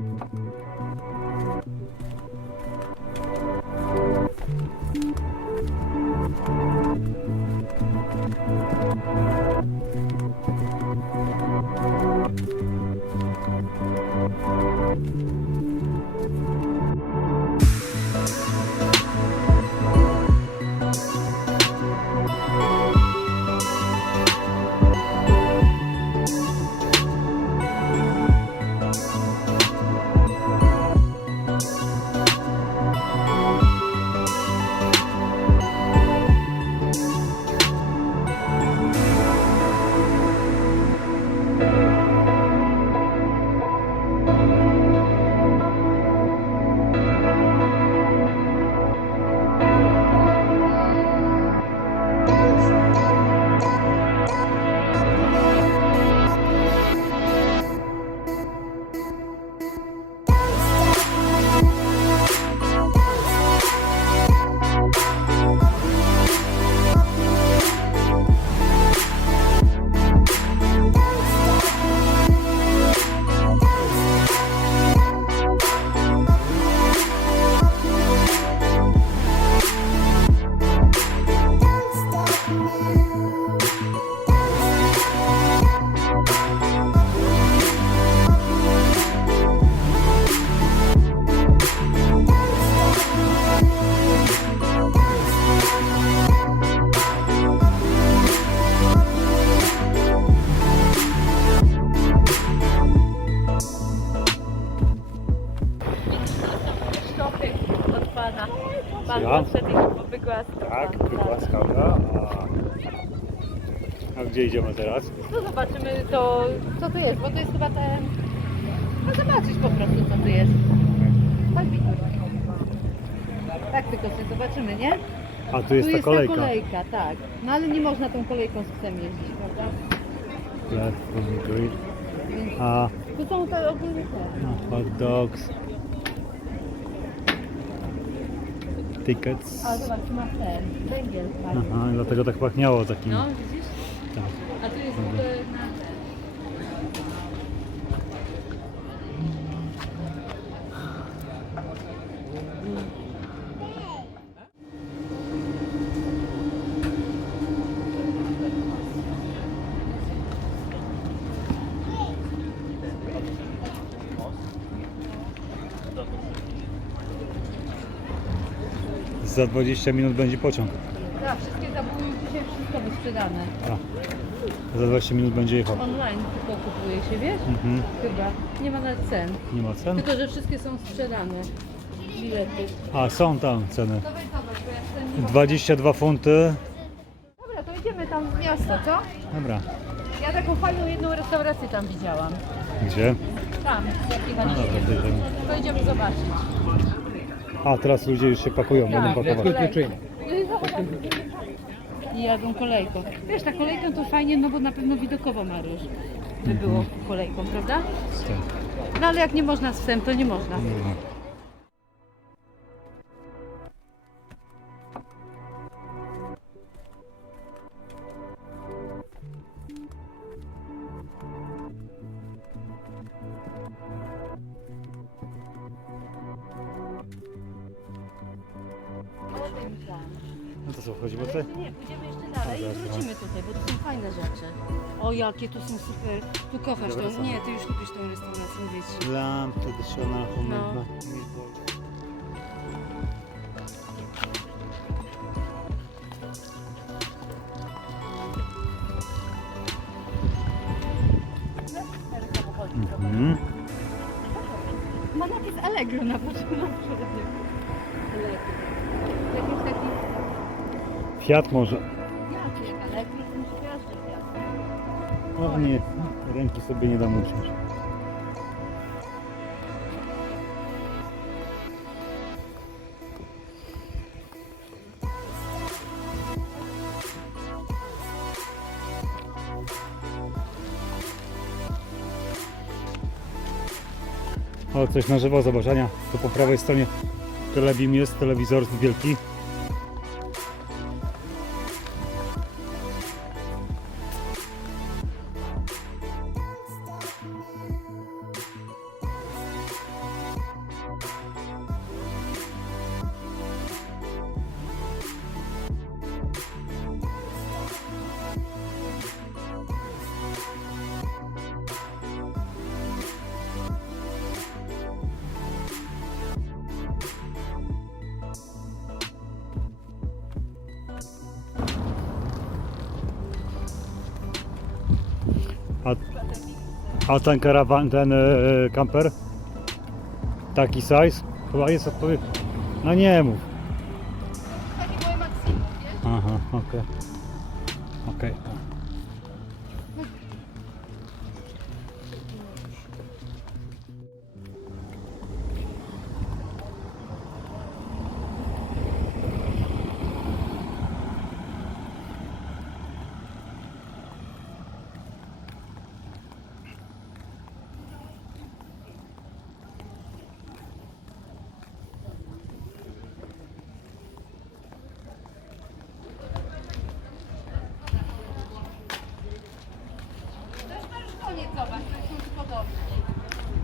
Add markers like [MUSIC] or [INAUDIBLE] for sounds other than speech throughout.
Música idziemy teraz? No zobaczymy to, co tu jest, bo to jest chyba ten... No zobaczyć po prostu, co tu jest. Chodź, Wituś. Tak tylko sobie zobaczymy, nie? A tu jest tu ta jest kolejka. ta kolejka, tak. No ale nie można tą kolejką z psem jeździć, prawda? Grill. Więc A tu są te ogólnie te. hot dogs. Tickets. A zobacz, tu ma ten, węgiel fajny. Aha, dlatego tak pachniało takim. No, widzisz? Tak. A tu jest w ogóle na ten. Za 20 minut będzie pociąg. Tak, wszystkie zabyły dzisiaj wszystko wysprzedane. A. Za 20 minut będzie jechał. Online tylko kupuje się, wiesz? Mhm. Chyba. Nie ma nawet cen. Nie ma cen? Tylko, że wszystkie są sprzedane. Bilety. A są tam ceny. Dawaj, zobacz, bo ja chcę nie ma- 22 funty. Dobra, to idziemy tam w miasto, co? Dobra. Ja taką fajną jedną restaurację tam widziałam. Gdzie? Tam, jak No dobra, to jechaliście. idziemy. To idziemy zobaczyć. A teraz ludzie już się pakują, będą pakować. I jadą kolejką. Wiesz, ta kolejka to fajnie, no bo na pewno widokowo Mariusz by było kolejką, prawda? Tak. No ale jak nie można z psem, to nie można. No. No co, wchodzimy tutaj? Nie, pójdziemy jeszcze dalej i wrócimy tutaj, bo to są fajne rzeczy. O, jakie tu są super. Tu kochasz Dobra, to. są. Nie, ty już lubisz tą restaurację, mówię ci. Lamp traditional homemade No. Fiat może. To. No nie, ręki sobie nie dam usiąść. O, coś na żywo zobaczenia. Tu po prawej stronie telebim jest, telewizor wielki. A ten karawan, ten e, kamper? Taki size? Chyba jest odpowiedni. No nie mów.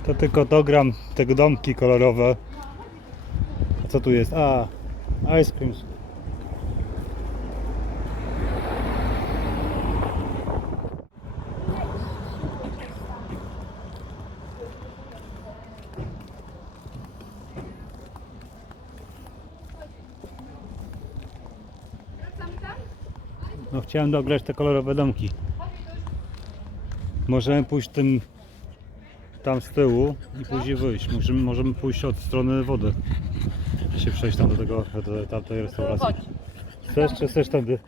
To tylko dogram te domki kolorowe. A co tu jest? A, ice cream. No chciałem dograć te kolorowe domki. Możemy pójść tym tam z tyłu i później wyjść. Możemy, możemy pójść od strony wody. Się przejść tam do tego, do tamtej restauracji. Chcesz czy chcesz tędy?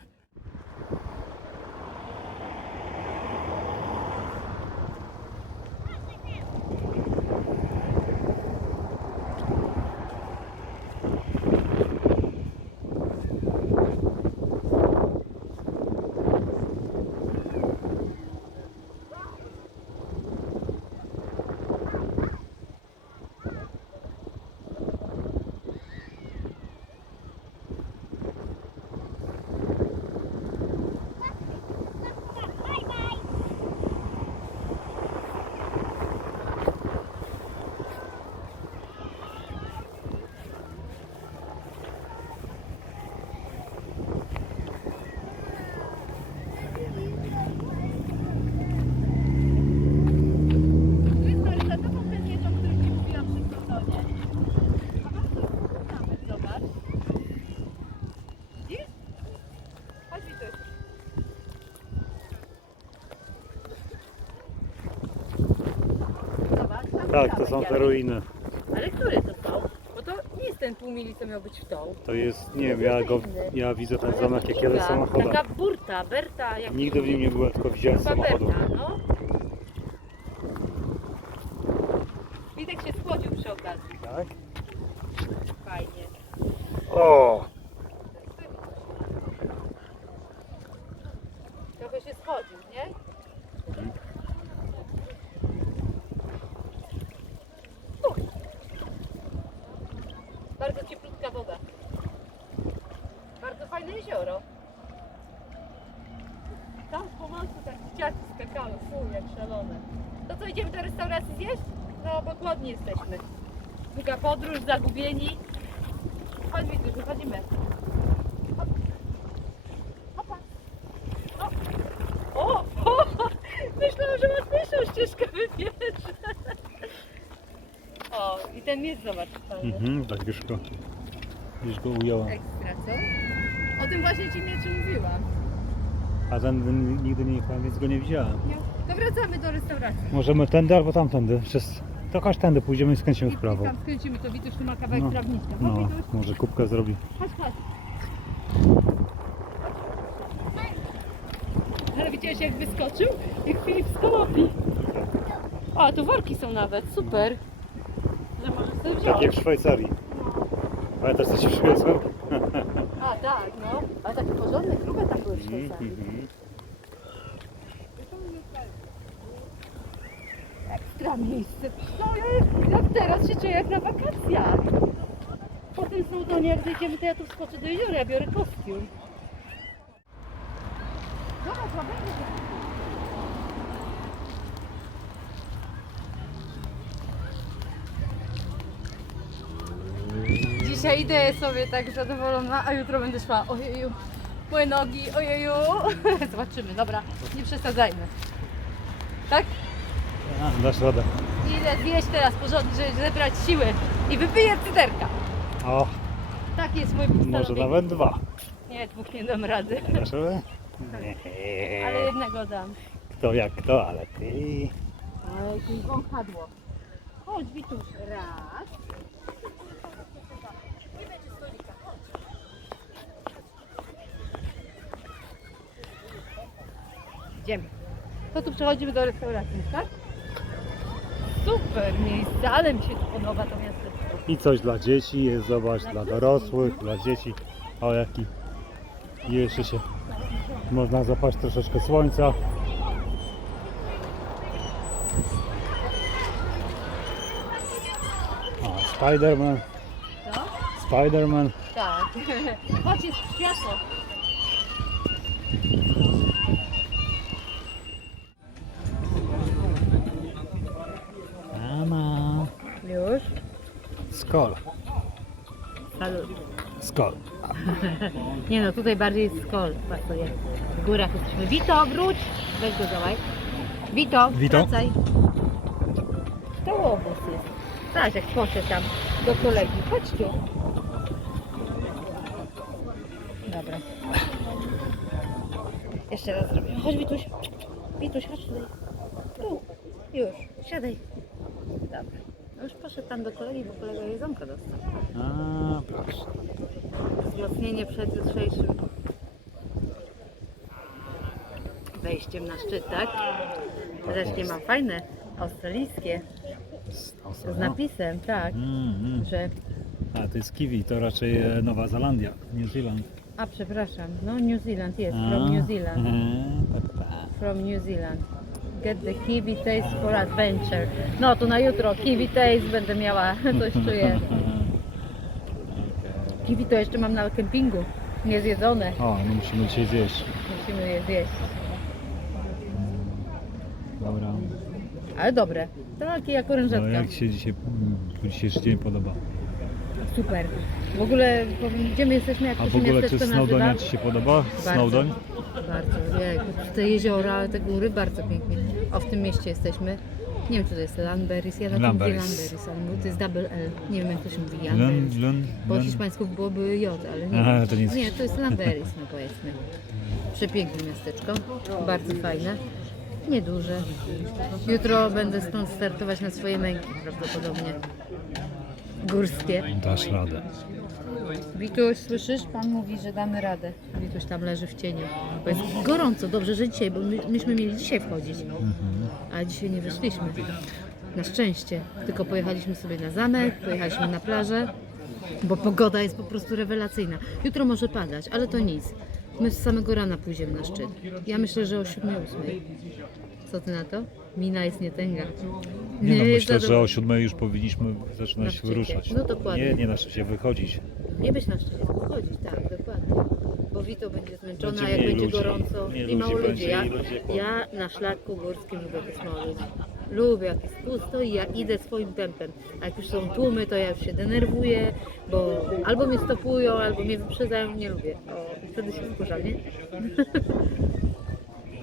Tak, to są te ruiny. Ale który to są? Bo to nie jest ten pół mili, co miał być w tą. To jest, nie wiem, ja go, ja widzę ten zamek jak jadę samochodem. Taka burta, berta, jak Nigdy w nim nie byłem, tylko widziałem Chyba samochodu. berta, no. Witek się schłodził przy okazji. Tak? Fajnie. O! Trochę się schodził, nie? U. Bardzo cieplutka woda. Bardzo fajne jezioro. Tam w pomocy tak dzieciaki skakały, fuj, jak szalone. To co, idziemy do restauracji zjeść? No, bo głodni jesteśmy. Długa podróż, zagubieni. Chodź, widzisz, wychodzimy. Hop. Hopa. O, o, myślałam, że łatwiejszą ścieżkę wybierze. O, i ten miecz zobacz. fajny. Mhm, tak już go, już go ująłem. Ekstra, co? O tym właśnie Ci mieczu mówiłam. A ten nigdy nie jechałem, więc go nie widziałem. To wracamy do restauracji. Możemy tędy albo tamtędy. Przez... To chodź tędy, pójdziemy i skręcimy w prawo. Tam skręcimy, to Wituś tu ma kawałek No, trawniczka. Chodź, No, Wituś, może kubkę zrobi. chodź, chodź. Ale widziałeś jak wyskoczył? Jak Filip z konopi. O, tu worki są nawet, super. Że możesz sobie Tak jak w Szwajcarii. Pamiętasz co się świecą? A, tak, no. Ale takie porządne, grube tam były Szwajcarii. mhm. Ekstra miejsce. No ja- jak teraz się czuję jak na wakacjach. Po tym Snowdonie jak zejdziemy, to ja tu wskoczę do jeziora, ja biorę kostium. Zobacz, łapędzie. Dzisiaj idę sobie tak zadowolona, a jutro będę szła. Ojeju, moje nogi, ojeju. [LAUGHS] Zobaczymy, dobra, nie przesadzajmy. Tak? A, dasz radę. Idę zjeść teraz porządnie, żeby zebrać siły i wypiję cyderka. O, Tak jest mój może postanowienie. nawet dwa. Nie, dwóch nie dam rady, radę? ale Nie. jednego dam. Kto jak kto, ale ty. Ale tu wąchadło. Chodź, Wituś. Raz. Nie będzie stolika, chodź. Idziemy. To tu przechodzimy do restauracji, tak? Super miejsce, ale mi się tu podoba to miasteczko. I coś dla dzieci jest, zobacz, dla dorosłych, dla dzieci. O jaki. I jeszcze się można zapaść troszeczkę słońca. O, Spiderman, Co? Spiderman. Tak. [LAUGHS] Chodź, jest światło. Skol, Salut. skol. [LAUGHS] Nie no, tutaj bardziej skol pasuje. W górach jesteśmy. Wito, wróć! Weź go załaj. Wito, Wito? wracaj. To łobuz jest. Tak, jak poszedł tam do kolegi. Chodź tu. Dobra. Jeszcze raz zrobię. Chodź Wituś. Wituś, chodź tutaj. Tu. Już. Siadaj. Dobra. No już poszedł tam do kolegi, bo kolega jedzonka dostał. A, proszę. wzmocnienie przed jutrzejszym wejściem na szczyt, tak? Wreszcie mam fajne, australijskie, z napisem, tak, Mm, mm. że... A to jest kiwi, to raczej e, Nowa Zelandia, New Zealand. A, przepraszam, no New Zealand jest, from New Zealand. [LAUGHS] Tak, tak. from New Zealand. Get the kiwi taste for adventure. No to na jutro kiwi taste będę miała, [LAUGHS] coś czuję. [LAUGHS] Kiwi to jeszcze mam na kempingu, niezjedzone. O, no musimy dzisiaj zjeść. Musimy je zjeść. Dobra. Ale dobre. Takie jak No, jak Ci się dzisiaj, mm, dzisiejszy dzień podoba? Super. W ogóle powiem, gdzie my jesteśmy, jak A to w się ogóle czy miasteczko Snowdonia? Ci się podoba? Bardzo. Snowdoń? Bardzo. Jejku, te jeziora, te góry, bardzo pięknie. O, w tym mieście jesteśmy. Nie wiem, czy to jest Lanberis. Ja na tym mówię. Lanberis, ale to jest double L. Nie wiem, jak to się mówi. Lun, Lanberis. lun, Po lun. hiszpańsku byłoby J, ale nie. Aha, to nic. Nie, to jest Lamberis, no powiedzmy. Przepiękne miasteczko, bardzo fajne, nieduże. Jutro będę stąd startować na swoje męki prawdopodobnie. Górskie. Dasz radę. Wituś, słyszysz? Pan mówi, że damy radę. Wituś tam leży w cieniu. Bo jest gorąco, dobrze, że dzisiaj, bo my, myśmy mieli dzisiaj wchodzić, a dzisiaj nie wyszliśmy. Na szczęście. Tylko pojechaliśmy sobie na zamek, pojechaliśmy na plażę, bo pogoda jest po prostu rewelacyjna. Jutro może padać, ale to nic. My z samego rana pójdziemy na szczyt. Ja myślę, że o 7-8. Co ty na to? Mina jest nietęga. Nie no, jest myślę, że o siódmej już powinniśmy Na zaczynać szczycie. wyruszać. No dokładnie. Nie, nie na szczycie, wychodzić. Nie być na tylko chodzić, tak, dokładnie. Bo Wito będzie zmęczona, Będzie jak mniej będzie ludzi, gorąco mniej i mało ludzi będzie Ja, i ludzie kłamią. ja na szlaku górskim lubię jest mało ludzi. Lubię jak jest pusto i ja idę swoim tempem. A jak już są tłumy, to ja już się denerwuję, bo albo mnie stopują, albo mnie wyprzedzają, nie lubię. O, wtedy się wkurzam, nie? [LAUGHS]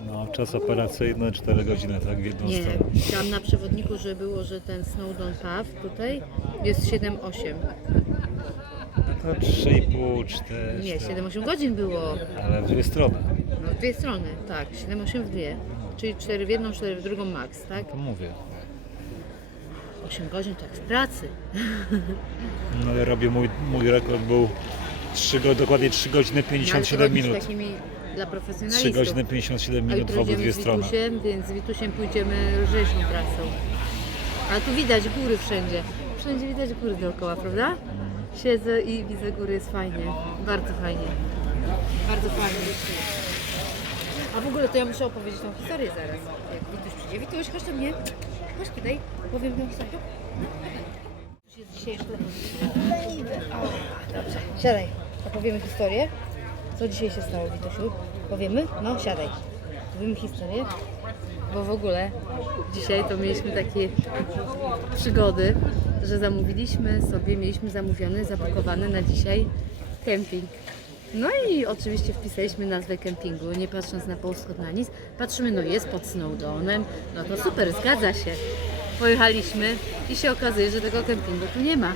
No, czas operacyjny 4 godziny, tak? W jedną Nie, stronę. tam na przewodniku, że było, że ten Snowdon Path tutaj jest 7-8. To 3,5, 4. Nie, 7-8 godzin było. Ale w dwie strony. No w dwie strony, tak, 7-8 w dwie. Czyli 4 w jedną, 4 w drugą max, tak? To mówię. 8 godzin tak w pracy. No ja robię mój, mój rekord był 3, go- dokładnie 3 godziny No, ale 57 to robisz minut. takimi dla 3 profesjonalistów. godziny 57 A minut w jutro idziemy obydwie z strony. Witusiem, więc z Witusiem pójdziemy lżejszą trasą. Ale tu widać góry wszędzie. Wszędzie widać góry dookoła, prawda? Siedzę i widzę góry, jest fajnie. Bardzo fajnie. Bardzo fajnie. A w ogóle to ja muszę opowiedzieć tą historię zaraz. Jak Wituś przyjdzie. Wituś, chodź do mnie. Chodź tutaj. Powiem tą historię. Już jest dzisiejszy O, Dobrze, siadaj. Opowiemy historię. Co dzisiaj się stało, Witusiu? Powiemy? No, siadaj. Powiemy historię. Bo w ogóle dzisiaj to mieliśmy takie przygody, że zamówiliśmy sobie, mieliśmy zamówiony, zabukowany na dzisiaj kemping. No i oczywiście wpisaliśmy nazwę kempingu, nie patrząc na półwschód na nic. Patrzymy, no jest pod Snowdonem, no to super, zgadza się. Pojechaliśmy i się okazuje, że tego kempingu tu nie ma.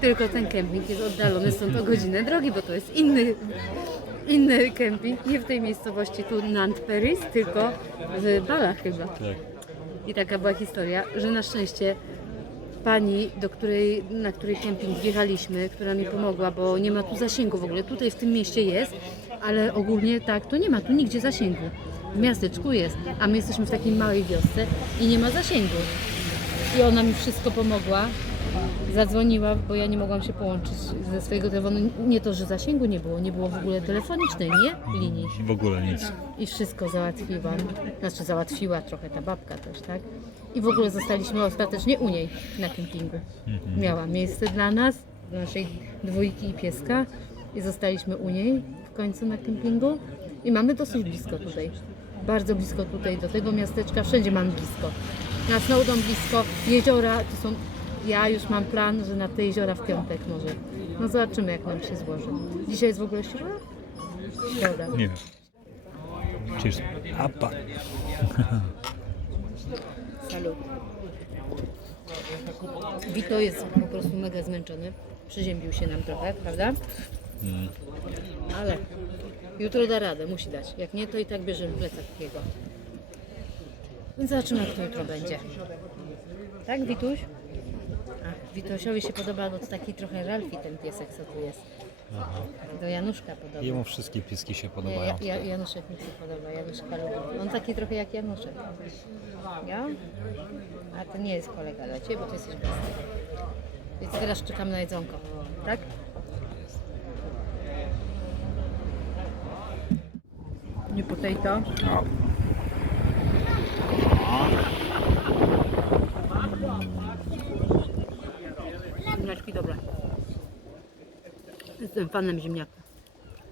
Tylko ten kemping jest oddalony stąd o godzinę drogi, bo to jest inny, inny kemping, nie w tej miejscowości tu Nantperis, tylko w Balach chyba. Tak. I taka była historia, że na szczęście pani, do której, na której kemping wjechaliśmy, która mi pomogła, bo nie ma tu zasięgu w ogóle. Tutaj w tym mieście jest, ale ogólnie tak, to nie ma tu nigdzie zasięgu. W miasteczku jest, a my jesteśmy w takiej małej wiosce i nie ma zasięgu. I ona mi wszystko pomogła. Zadzwoniła, bo ja nie mogłam się połączyć ze swojego telefonu. Nie to, że zasięgu nie było, nie było w ogóle telefonicznej, nie? Linii w ogóle nic. i wszystko załatwiłam. Znaczy załatwiła trochę ta babka też, tak? I w ogóle zostaliśmy ostatecznie u niej na kempingu. Miała miejsce dla nas, dla naszej dwójki i pieska i zostaliśmy u niej w końcu na kempingu i mamy dosyć blisko tutaj. Bardzo blisko tutaj do tego miasteczka, wszędzie mamy blisko. Na Snowdon blisko, jeziora to są... Ja już mam plan, że na te jeziora w piątek może. No zobaczymy jak nam się złoży. Dzisiaj jest w ogóle środa? Środa. Nie wiem. Cheers. Apa. Salut. Wito jest po prostu mega zmęczony. Przeziębił się nam trochę, prawda? Ale jutro da radę, musi dać. Jak nie, to i tak bierzemy plecak jego. Więc zobaczymy, jak to jutro będzie. Tak, Wituś? Witosiowi się podoba, bo to taki trochę Ralfi ten piesek, co tu jest. Do Januszka podoba. Jemu wszystkie pieski się podobają. ja, ja, Januszek mi się podoba, Januszka lubi. On taki trochę jak Januszek. Ja? A to nie jest kolega dla Ciebie, bo Ty jesteś bez tego. Więc teraz czekam na jedzonko, tak? Nie potato. Ziemniaczki dobre. Jestem fanem ziemniaka.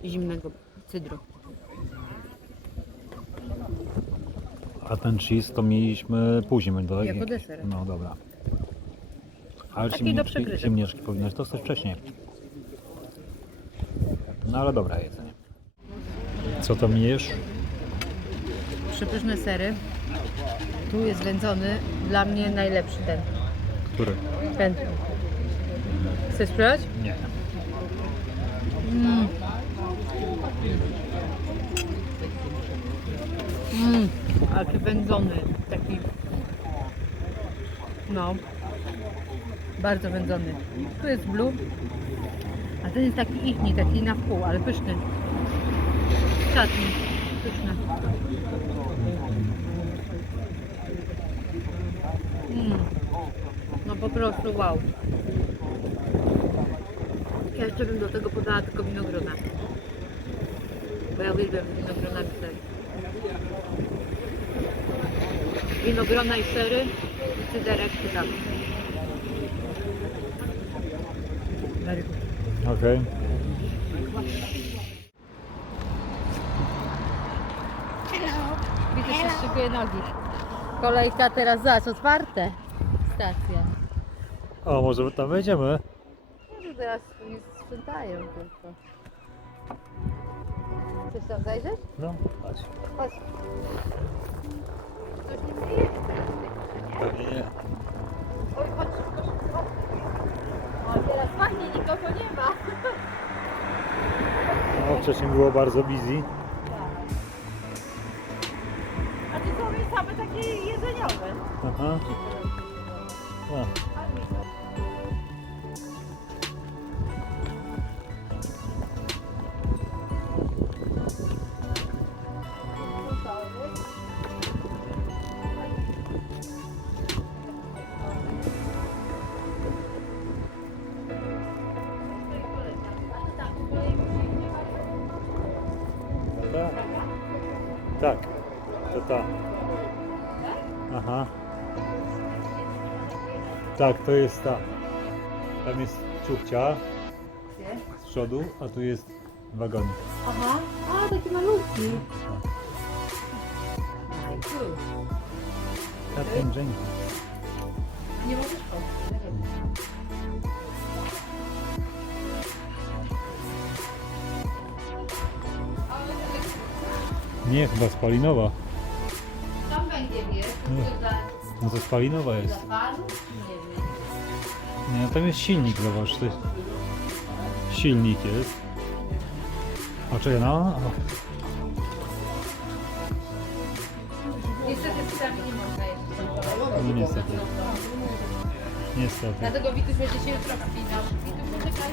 Zimnego cydru. A ten cheese to mieliśmy później. będę dodać Jako jakieś- deser. No dobra. Ale Taki do ziemniaczki, przegryzek. ziemniaczki powinnaś dostać wcześniej. No ale dobra jedzenie. Co tam jesz? Przepyszne sery. Tu jest wędzony. Dla mnie najlepszy ten. Który? Ten. Chcesz spróbować? Nie. Mm. Mm. Taki wędzony. Taki. No. Bardzo wędzony. Tu jest blue. A ten jest taki ichni, taki na wpół, ale pyszny. Czatni. Pyszny. Mm. No po prostu wow. Ja jeszcze bym do tego podała tylko winogrona. Bo ja uwielbiam z winogronami sery. Winogrona i sery, i cyderek czy tam. Okej. Widzę, się szykuje nogi. Kolejka teraz zaś otwarte. Stacja. O, może tam wejdziemy? Teraz nie sprzątają tylko. Chcesz tam zajrzeć? No, chodź. Chodź. Ktoś nie myje teraz tej. Pewnie nie. Oj, chodź, szybko, szybko. O, teraz fajnie, nikogo nie ma. No, wcześniej było bardzo busy. A ty są same takie jedzeniowe. Aha. No. Tak. Tak. To ta. Aha. Tak, to jest ta. Tam jest ciupcia z przodu, a tu jest wagonik. Aha, a taki malutki. Captain Jenkins. Nie możesz Nie, chyba spalinowa. Tam węgiel jest, to dla, No to spalinowa jest. dla paru? Nie wiem. Nie, tam jest silnik, zobacz. Jest... Silnik jest. O, czekaj, no. Niestety z sami nie można jeszcze. No niestety. Niestety. Dlatego Wituś będzie się jutro wspinał. Wituś, poczekaj.